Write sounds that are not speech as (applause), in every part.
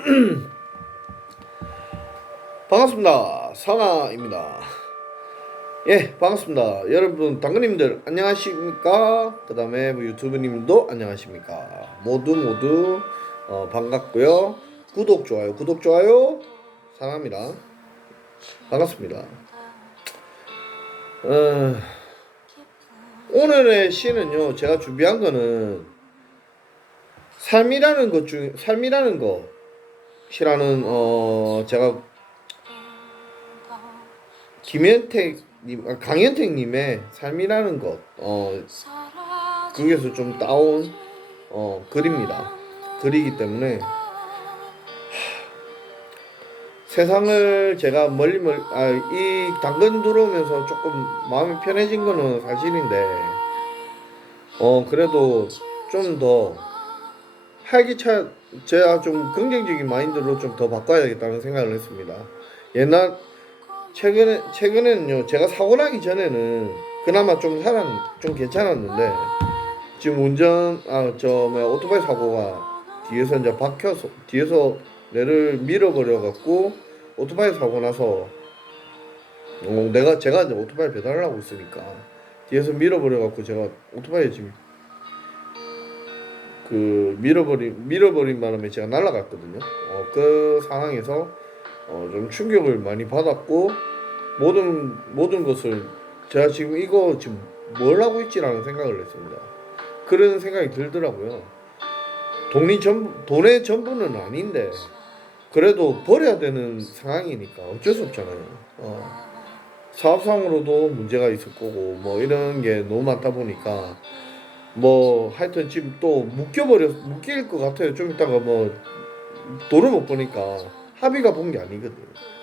(clears throat) 반갑습니다. 상아입니다. 예, 반갑습니다. 여러분, 당근님들 안녕하십니까? 그 다음에 뭐 유튜브님도 안녕하십니까? 모두 모두 어, 반갑고요. 구독, 좋아요, 구독, 좋아요. 사랑합니다. 반갑습니다. 어, 오늘의 시는요, 제가 준비한 거는 삶이라는 것 중, 삶이라는 것 이라는, 어, 제가 김현택님, 아, 강현택님의 삶이라는 것, 어, 거기에서 좀 따온, 어, 글입니다. 글이기 때문에, 하, 세상을 제가 멀리 멀리, 아, 이 당근 들어오면서 조금 마음이 편해진 거는 사실인데, 어, 그래도 좀 더 활기차, 제가 좀 긍정적인 마인드로 좀 더 바꿔야겠다는 생각을 했습니다. 옛날, 최근에 최근에는요 제가 사고 나기 전에는 그나마 좀 살았 좀 괜찮았는데 지금 운전 아저 뭐야 오토바이 사고가 뒤에서 이제 박혀서 뒤에서 내를 밀어버려 갖고 오토바이 사고 나서 어, 내가 제가 이제 오토바이 배달을 하고 있으니까 뒤에서 밀어버려 갖고 제가 오토바이 지금 그 밀어버린 밀어버린 바람에 제가 날아갔거든요. 어, 그 상황에서 어, 좀 충격을 많이 받았고 모든 모든 것을 제가 지금 이거 지금 뭘 하고 있지라는 생각을 했습니다. 그런 생각이 들더라고요. 돈이 전 돈의 전부는 아닌데 그래도 버려야 되는 상황이니까 어쩔 수 없잖아요. 어. 사업상으로도 문제가 있을 거고 뭐 이런 게 너무 많다 보니까 뭐 하여튼 지금 또 묶여버려 묶일 것 같아요. 좀 이따가 뭐 돈을 못 버니까 합의가 본 게 아니거든.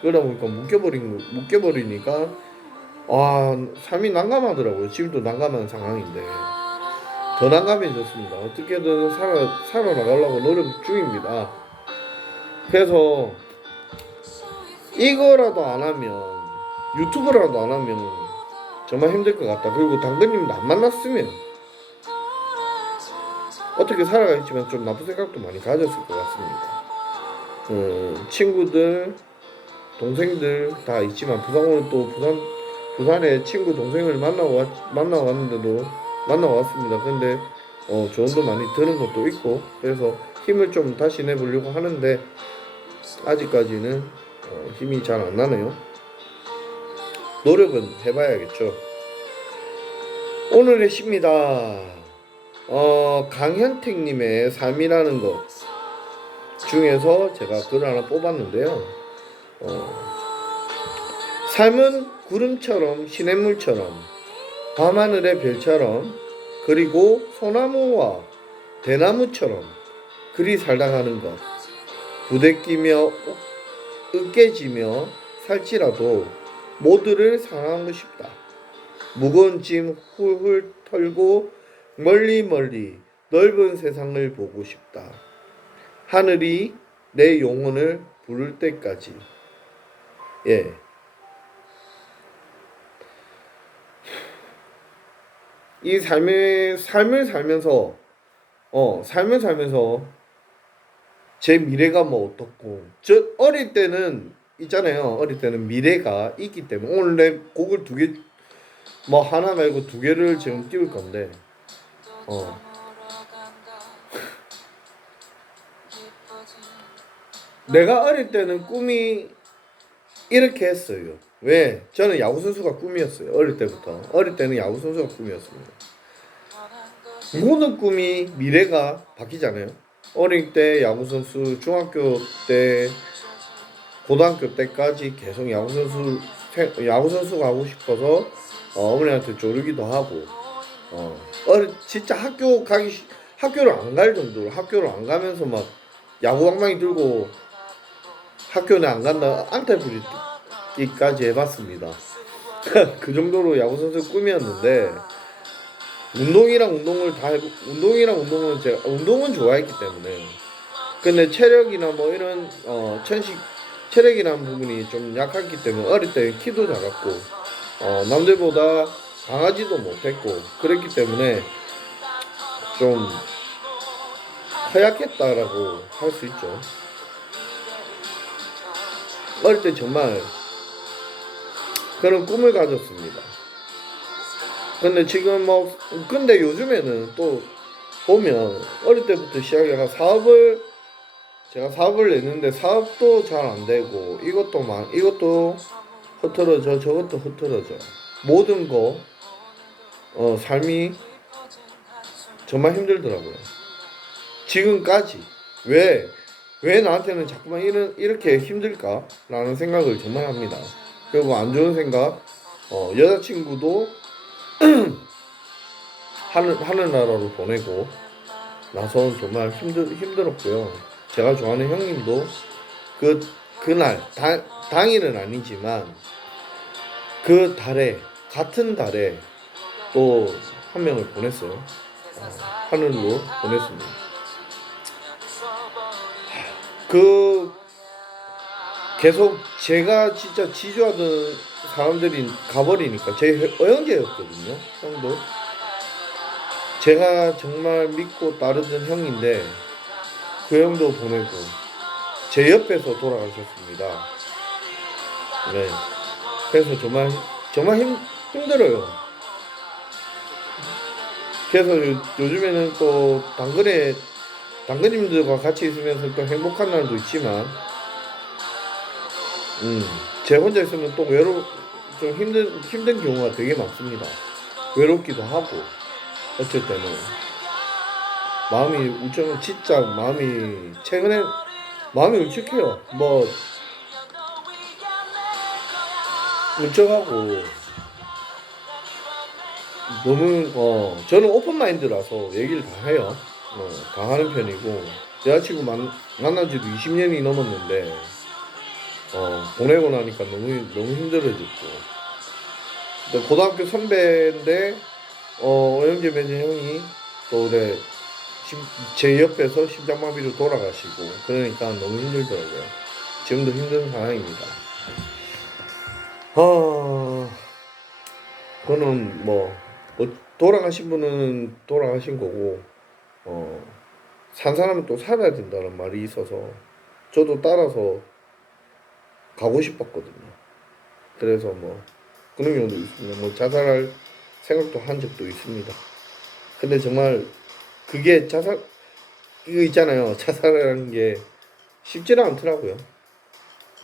그러다 보니까 묶여버린 거- 묶여버리니까 아 삶이 난감하더라고요. 지금도 난감한 상황인데 더 난감해졌습니다. 어떻게든 살아 살아 나가려고 노력 중입니다. 그래서 이거라도 안 하면 유튜브라도 안 하면 정말 힘들 것 같다. 그리고 당근님도 안 만났으면 어떻게 살아가겠지만 좀 나쁜 생각도 많이 가졌을 것 같습니다. 그 친구들, 동생들 다 있지만 부산으로 또 부산 부산에 친구 동생을 만나고 왔, 만나고 왔는데도 만나고 왔습니다. 근데 어, 조언도 많이 들은 것도 있고 그래서 힘을 좀 다시 내보려고 하는데 아직까지는 어, 힘이 잘 안 나네요. 노력은 해봐야겠죠. 오늘의 시입니다. 어, 강현택님의 삶이라는 것 중에서 제가 글 하나 뽑았는데요. 어, 삶은 구름처럼 시냇물처럼 밤하늘의 별처럼 그리고 소나무와 대나무처럼 그리 살다 가는 것 부대끼며 으깨지며 살지라도 모두를 사랑하고 싶다. 무거운 짐 훌훌 털고 멀리 멀리 넓은 세상을 보고 싶다. 하늘이 내 영혼을 부를 때까지. 예. 이 삶의 삶을 살면서 어 삶을 살면서 제 미래가 뭐 어떻고 저 어릴 때는 있잖아요 어릴 때는 미래가 있기 때문에 오늘 내 곡을 두 개 뭐 하나 말고 두 개를 지금 띄울 건데 어 내가 어릴 때는 꿈이 이렇게 했어요. 왜? 저는 야구 선수가 꿈이었어요. 어릴 때부터. 어릴 때는 야구 선수가 꿈이었습니다. 모든 꿈이 미래가 바뀌잖아요. 어릴 때 야구 선수, 중학교 때, 고등학교 때까지 계속 야구 선수, 야구 선수가 하고 싶어서 어, 어머니한테 조르기도 하고, 어, 어릴 진짜 학교 가기 싫- 학교를 안 갈 정도로 학교를 안 가면서 막 야구 방망이 들고 학교는 안 간다 앙탈 부리기까지 해봤습니다. (laughs) 그 정도로 야구 선수 꿈이었는데 운동이랑 운동을 다 해보, 운동이랑 운동은 제가 운동은 좋아했기 때문에 근데 체력이나 뭐 이런 어 천식 체력이라는 부분이 좀 약했기 때문에 어릴 때 키도 작았고 어 남들보다 강하지도 못했고 그랬기 때문에 좀 허약했다라고 할 수 있죠. 어릴 때 정말 그런 꿈을 가졌습니다. 근데 지금 뭐 근데 요즘에는 또 보면 어릴 때부터 시작해가 사업을 제가 사업을 냈는데 사업도 잘 안 되고 이것도 막 이것도 흐트러져 저것도 흐트러져 모든 거 어, 삶이 정말 힘들더라고요. 지금까지 왜 왜 나한테는 자꾸만 이런 이렇게 힘들까라는 생각을 정말 합니다. 그리고 안 좋은 생각 어, 여자친구도 (clears throat) 하늘 하늘나라로 보내고 나선 정말 힘들 힘들었고요. 제가 좋아하는 형님도 그 그날 당 당일은 아니지만 그 달에 같은 달에 또 한 명을 보냈어요. 어, 하늘로 보냈습니다. 그 계속 제가 진짜 지주하던 사람들이 가버리니까 제 어영제였거든요 형도 제가 정말 믿고 따르던 형인데 그 형도 보내고 제 옆에서 돌아가셨습니다 네 그래서 정말 정말 힘, 힘들어요 그래서 요, 요즘에는 또 당근에 당근님들과 같이 있으면서 또 행복한 날도 있지만 음, 제 혼자 있으면 또 외로 좀 힘든 힘든 경우가 되게 많습니다. 외롭기도 하고 때는 마음이 울적 진짜 마음이 최근에 마음이 울적해요. 뭐 울적하고 너무 어 저는 오픈 마인드라서 얘기를 다 해요. 어, 다 하는 편이고 여자친구 만, 만난 지도 20년이 넘었는데 어, 보내고 나니까 너무 너무 힘들어졌고. 고등학교 선배인데 어, 오영재 매니저 형이 또 내, 심- 제 옆에서 심장마비로 돌아가시고 그러니까 너무 힘들더라고요. 지금도 힘든 상황입니다. 아, 그거는 뭐, 뭐 돌아가신 분은 돌아가신 거고 어, 산 사람은 또 살아야 된다는 말이 있어서 저도 따라서 가고 싶었거든요. 그래서 뭐 그런 경우도 있습니다. 뭐 자살할 생각도 한 적도 있습니다. 근데 정말 그게 자살 이거 있잖아요. 자살이라는 게 쉽지는 않더라고요.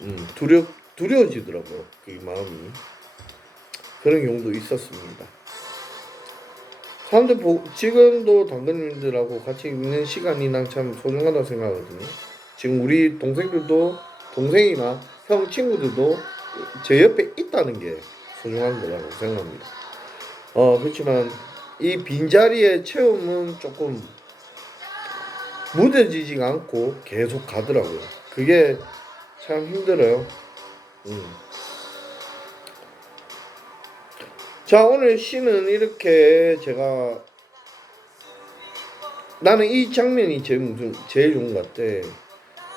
음, 두려 두려워지더라고요. 그 마음이 그런 경우도 있었습니다. 사람들 보, 지금도 당근님들하고 같이 있는 시간이 난 참 소중하다고 생각하거든요. 지금 우리 동생들도 동생이나 형 친구들도 제 옆에 있다는 게 소중한 거라고 생각합니다. 어 그렇지만 이 빈자리의 체험은 조금 무뎌지지가 않고 계속 가더라고요. 그게 참 힘들어요. 음. 자 오늘 시는 이렇게 제가 나는 이 장면이 제일 무슨 제일 좋은 것 같아.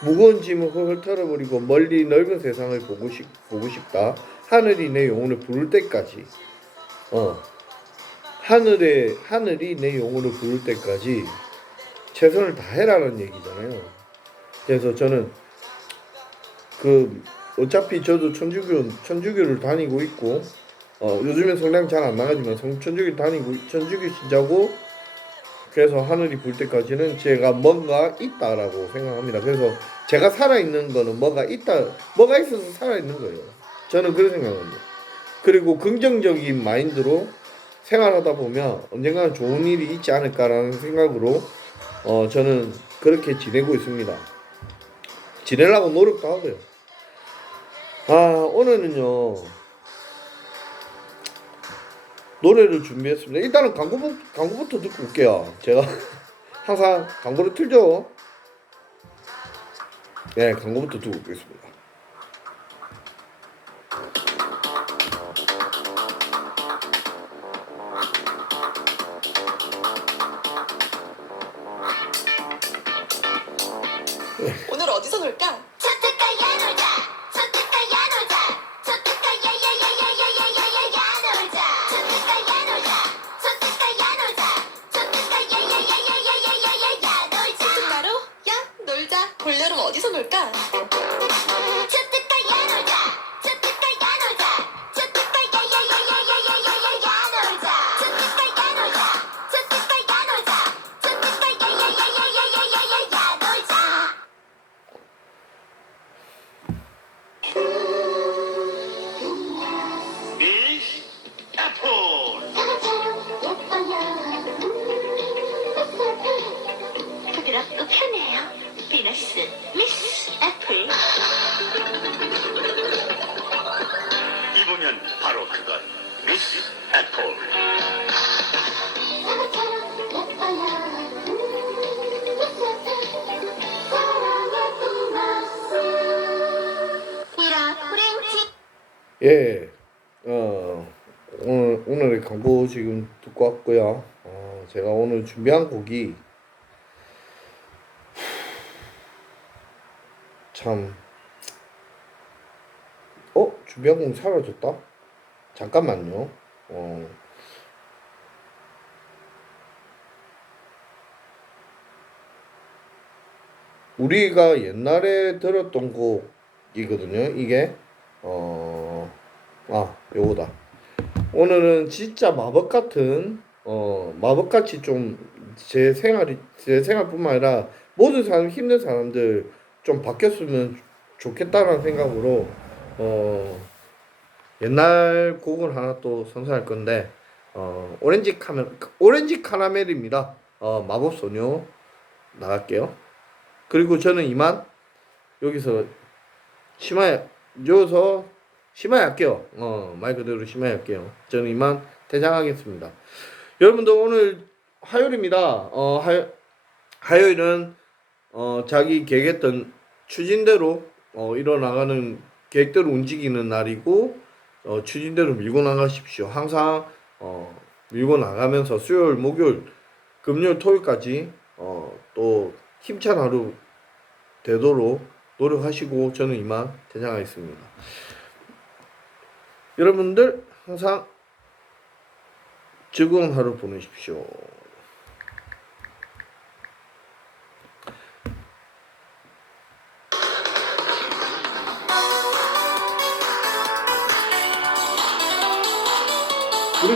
무거운 짐을 헐 털어버리고 멀리 넓은 세상을 보고 싶 보고 싶다. 하늘이 내 영혼을 부를 때까지. 어. 하늘에 하늘이 내 영혼을 부를 때까지 최선을 다해라는 얘기잖아요. 그래서 저는 그 어차피 저도 천주교 천주교를 다니고 있고 어 요즘엔 성당 잘 안 나가지만 성 천주교 다니고 천주교 신자고 그래서 하늘이 불 때까지는 제가 뭔가 있다라고 생각합니다. 그래서 제가 살아있는 거는 뭐가 있다, 뭐가 있어서 살아있는 거예요. 저는 그런 생각합니다. 그리고 긍정적인 마인드로 생활하다 보면 언젠가는 좋은 일이 있지 않을까라는 생각으로 어, 저는 그렇게 지내고 있습니다. 지내려고 노력도 하고요. 아, 오늘은요, 노래를 준비했습니다. 일단은 광고, 광고부터 듣고 올게요. 제가 (laughs) 항상 광고를 틀죠. 네, 광고부터 듣고 오겠습니다. 예, 어, 오늘, 오늘의 광고 지금 듣고 왔고요. 어, 제가 오늘 준비한 곡이 참, 어? 준비한 곡 사라졌다? 잠깐만요. 어, 우리가 옛날에 들었던 곡이거든요. 이게 어, 아, 요거다. 오늘은 진짜 마법 같은 어, 마법같이 좀 제 생활이 제 생활뿐만 아니라 모든 사람 힘든 사람들 좀 바뀌었으면 좋겠다라는 생각으로 어, 옛날 곡을 하나 또 선사할 건데 어, 오렌지 카멜 오렌지 카라멜입니다. 어, 마법 소녀 나갈게요. 그리고 저는 이만 여기서 심하야 여기서 심하야 할게요. 어, 말 그대로 심하야 할게요. 저는 이만 대장하겠습니다. 여러분들 오늘 화요일입니다. 어, 화, 화요일은 어, 자기 계획했던 추진대로 어, 일어나가는 계획대로 움직이는 날이고 어, 추진대로 밀고 나가십시오. 항상 어, 밀고 나가면서 수요일, 목요일, 금요일, 토요일까지 어, 또 힘찬 하루 되도록 노력하시고 저는 이만 대장하겠습니다. 여러분들 항상 즐거운 하루 보내십시오. 우리